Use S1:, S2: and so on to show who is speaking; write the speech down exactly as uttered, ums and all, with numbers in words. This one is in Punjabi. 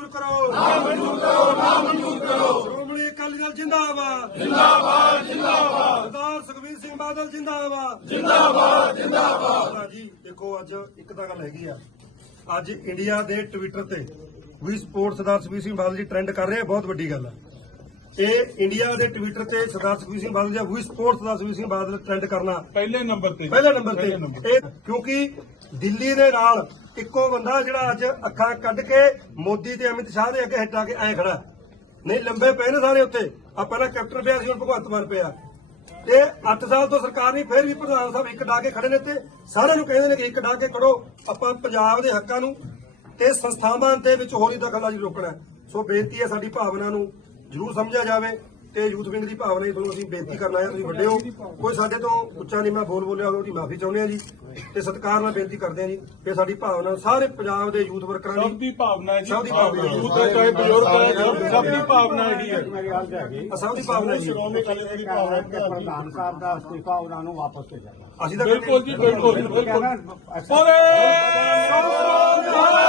S1: करो
S2: ना मंजूर करो ना मंजूर करो
S1: श्रोमणी अकाली दल जिंदाबाद
S2: जिंदाबाद जिंदाबाद
S1: सरदार सुखबीर ਸਿੰਘ ਬਾਦਲ ਜਿੰਦਾਬਾਦ
S2: जिंदाबाद जिंदाबाद
S1: ਜੀ ਦੇਖੋ ਅੱਜ ਇੱਕ ਤਾਂ ਗੱਲ ਹੈਗੀ ਆ ਅੱਜ ਇੰਡੀਆ ਦੇ ਟਵਿੱਟਰ ਤੇ ਵੀ ਸਪੋਰਟ ਸਰਦਾਰ ਸੁਖਬੀਰ ਸਿੰਘ ਬਾਦਲ ਜੀ ਟ੍ਰੈਂਡ ਕਰ ਰਹੇ ਆ ਬਹੁਤ ਵੱਡੀ ਗੱਲ ਆ ਇਹ ਇੰਡੀਆ ਦੇ ਟਵਿੱਟਰ ਤੇ ਸਰਦਾਰ ਸੁਖਬੀਰ ਸਿੰਘ ਬਾਦਲ ਜਾਂ ਵੀ ਸਪੋਰਟ ਸਰਦਾਰ ਸੁਖਬੀਰ ਸਿੰਘ ਬਾਦਲ ਟ੍ਰੈਂਡ ਕਰਨਾ
S2: ਪਹਿਲੇ ਨੰਬਰ ਤੇ
S1: ਪਹਿਲੇ ਨੰਬਰ ਤੇ ਇਹ ਕਿਉਂਕਿ ਦਿੱਲੀ ਦੇ ਨਾਲ ਇੱਕੋ ਬੰਦਾ ਜਿਹੜਾ ਅੱਜ ਅੱਖਾਂ ਕੱਢ ਕੇ ਮੋਦੀ ਤੇ ਅਮਿਤ ਸ਼ਾਹ ਦੇ ਅੱਗੇ ਹਟਾ ਕੇ ਐ ਖੜਾ ਨਹੀਂ ਲੰਬੇ ਪਏ ਨੇ ਸਾਰੇ ਉੱਥੇ ਆ ਪਹਿਲਾਂ ਕੈਪਟਨ ਪਿਆ ਸੀ ਹੁਣ ਭਗਵੰਤ ਮਾਨ ਪਿਆ ਤੇ ਅੱਠ ਸਾਲ ਤੋਂ ਸਰਕਾਰ ਨਹੀਂ ਫਿਰ ਵੀ ਪ੍ਰਧਾਨ ਸਾਹਿਬ ਇੱਕ ਡਾ ਕੇ ਖੜੇ ਨੇ ਤੇ ਸਾਰਿਆਂ ਨੂੰ ਕਹਿੰਦੇ ਨੇ ਕਿ ਇੱਕ ਡਾ ਕੇ ਖੜੋ ਆਪਾਂ ਪੰਜਾਬ ਦੇ ਹੱਕਾਂ ਨੂੰ ਤੇ ਸੰਸਥਾਵਾਂ ਦੇ ਵਿੱਚ ਹੋਰੀ ਦਖਲਅੰਦਾਜ਼ੀ ਰੋਕਣਾ ਸੋ ਬੇਨਤੀ ਹੈ ਸਾਡੀ ਭਾਵਨਾ ਨੂੰ ਜ਼ਰੂਰ ਸਮਝਿਆ ਜਾਵੇ ਤੇ ਯੂਥ ਵਿੰਗ ਦੀ ਭਾਵਨਾ ਹੀ ਤੁਹਾਨੂੰ ਅਸੀਂ ਬੇਨਤੀ ਕਰਨਾ ਹੈ ਤੁਸੀਂ ਵੱਡੇ ਹੋ ਕੋਈ ਸਾਡੇ ਤੋਂ ਉੱਚਾ ਨਹੀਂ ਮੈਂ ਬੋਲ ਬੋਲਿਆ ਹੋਵੇ ਉਹਦੀ ਮਾਫੀ ਚਾਹੁੰਦੇ ਆ ਜੀ ਤੇ ਸਤਿਕਾਰ ਨਾਲ ਬੇਨਤੀ ਕਰਦੇ ਆ ਜੀ ਕਿ ਸਾਡੀ ਭਾਵਨਾ ਸਾਰੇ ਪੰਜਾਬ ਦੇ ਯੂਥ ਵਰਕਰਾਂ
S2: ਸਭ ਦੀ ਭਾਵਨਾ ਹੈ ਜੀ
S1: ਸਭ ਦੀ ਭਾਵਨਾ ਹੈ।
S2: ਯੂਥ ਹੈ ਚਾਹੇ ਬਜ਼ੁਰਗ ਹੈ ਸਭ ਦੀ ਭਾਵਨਾ ਇਹੀ ਹੈ
S3: ਮੇਰੀ ਗੱਲ ਹੈਗੀ
S1: ਸਭ ਦੀ ਭਾਵਨਾ ਜੀ
S2: ਸ਼੍ਰੋਮਣੀ ਅਕਾਲੀ ਦਲ ਦੀ ਭਾਵਨਾ ਹੈ
S3: ਕਿ ਪ੍ਰਧਾਨ ਸਾਹਿਬ ਦਾ ਅਸਤੀਫਾ ਉਹਨਾਂ ਨੂੰ ਵਾਪਸ ਭੇਜਣਾ
S1: ਅਸੀਂ ਤਾਂ
S2: ਬਿਲਕੁਲ ਜੀ ਬਿਲਕੁਲ ਬਿਲਕੁਲ
S3: ਕਹਿੰਦਾ
S2: ਓਏ